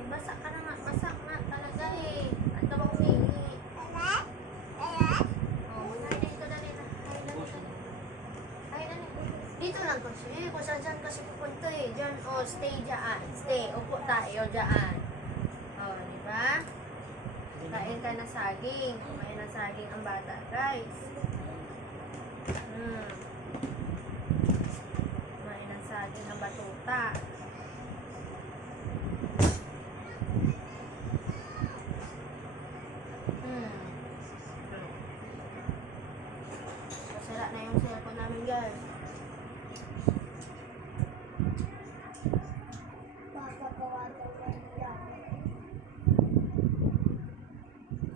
Eh, basa ka na nga. Basa nga talaga eh. At ka ba umihi? Oh, mag-hi dito dali na. Hi dali dali. Hi dali. Dito lang kasi. Kung saan kasi pupunta eh. Diyan, oh, stay dyan. Stay. Upo tayo dyan. Oh, di ba? Kain ka na saging. Kumain ng saging ang bata, guys. Kumain ng saging ang batuta. Masara na yung cellphone namin, guys.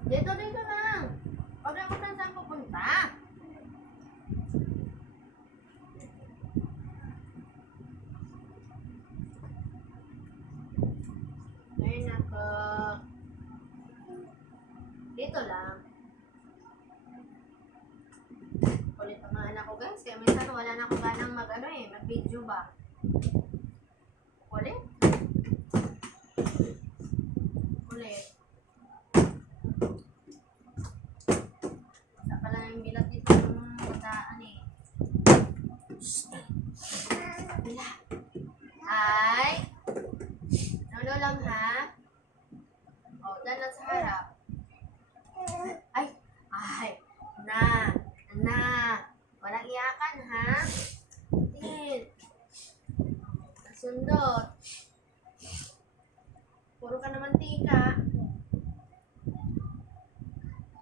Dito lang. Huwag na kung saan pupunta. Ay, nako. Dito lang. Kulit ang mga anak ko, guys. Kaya minsan wala na akong ganang mag-video ba. Kulit. Kulit. Basta pala yung bilat dito ng bataan eh. Wala. Ay. Ano lang ha? O, dyan lang sa harap. Ay. Ay. Na. Walang iyakan ha? Tin. Sundot. Puro ka naman tika.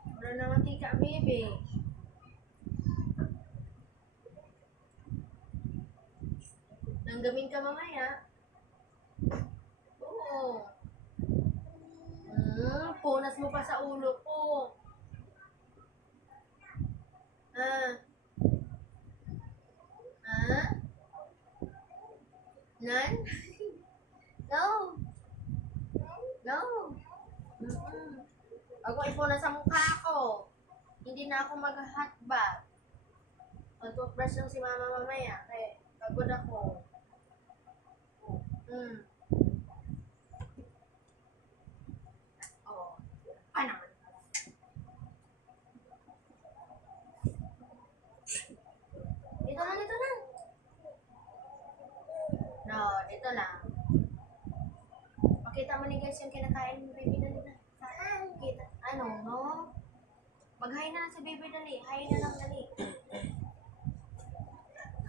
Puro naman tika, baby. Nanggamin ka mamaya. Oo. Punas mo pa sa ulo ko. Nan? No. No. Ako ipunas sa mukha ko. Hindi na ako mag-hot bath. Mag-toothbrush lang si mama mamaya. Kaya pagod ako. Oh. Ano? Dito lang. No, dito lang. Pakita mo ni guys yung kinakain ni baby dali na. Kita. Ano, no? Mag-hi na lang sa baby dali. Hi na lang dali.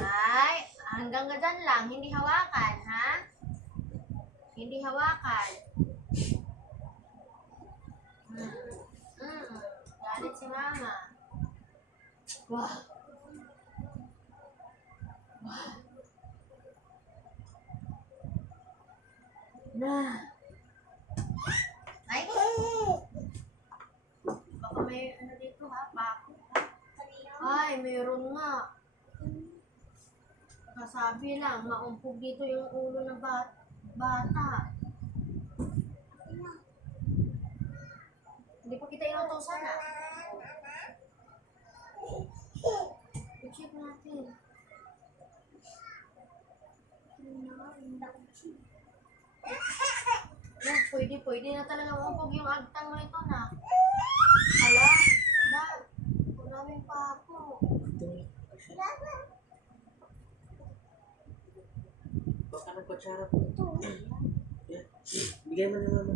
Ay, hanggang dyan lang. Hindi hawakan, ha? Hindi hawakan. Galit si mama. Wow. Na. Ay. Baka may ano dito ha, bako. Ay, mayroon nga. Kasabi lang, maumpog dito yung ulo ng bata. Hindi pa kita inutosan ha. I-check natin. Pwede na talaga maumpog yung agtang mo ito na. Hala, maraming pa ako. Baka ng kutsara po. Yeah. Bigay mo na mama.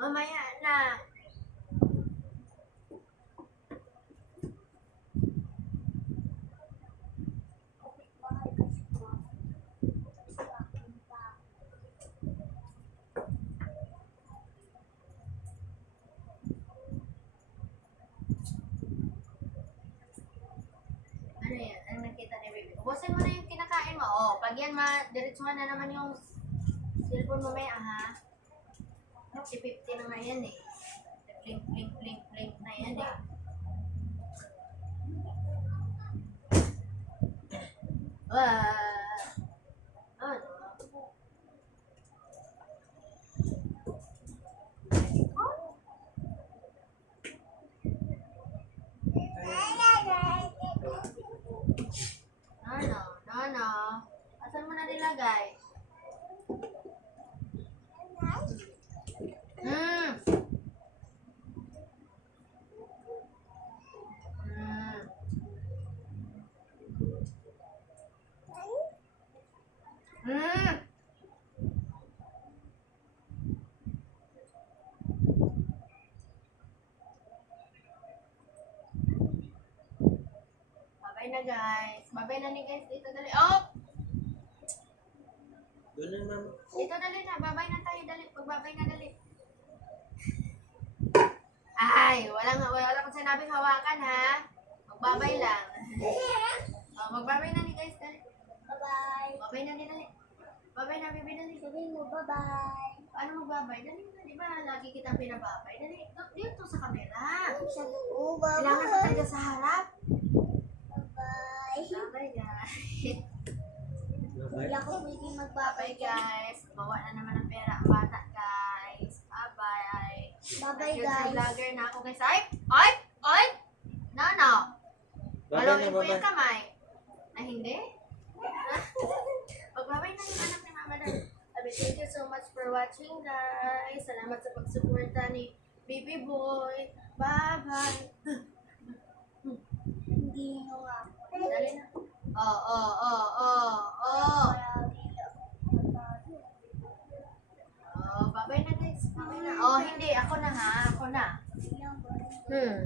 Mamaya na. Ano yan? Ano nakita ni baby? Ubusin mo na yung kinakain mo. Oh, pag yan diretsuhan na naman yung cellphone mo may ha. 50-50 na nga yan eh. Blink na yan eh. Ano? guys. Mm. Mm. Mm. Babay na guys. Babay na ni guys. Dito dali. Oh! Doon na, ma'am. Dito dali na. Babay na tayo. Dali. Pagbabay na dali. Ay, wala kong sinabing hawakan ha. Magbabay lang. Oh, magbabay na ni guys. Dali. Bye-bye. Babay na ni dali. Babay na, baby. Dali. Sabihin mo, bye-bye. Paano magbabay? Dali na. Di ba? Lagi kita pinababay. Dali. Dito sa camera. Sabi mo, Kailangan ka bye-bye. talaga sa harap. Bye-bye. Babay guys. Bye-bye. Wala ko pwede Babay magbabay guys. Bawa na naman ang pera ang bata guys. Bye-bye. Bye-bye, Ayun, guys. vlogger na ako guys. Ay! Ay! Ay! No, no. Bye-bye na, Walawin ko yung bye-bye. kamay. Ay, hindi? Magbabay na yung anak ni Mama Dan. Sabi, thank you so much for watching guys. Salamat sa pagsuporta ni Baby Boy. Bye-bye. Hindi nyo nga. Dali na. Oh. Oh, bye-bye na guys. Bye-bye na. Oh, hindi. Ako na ha. Ako na. Hmm.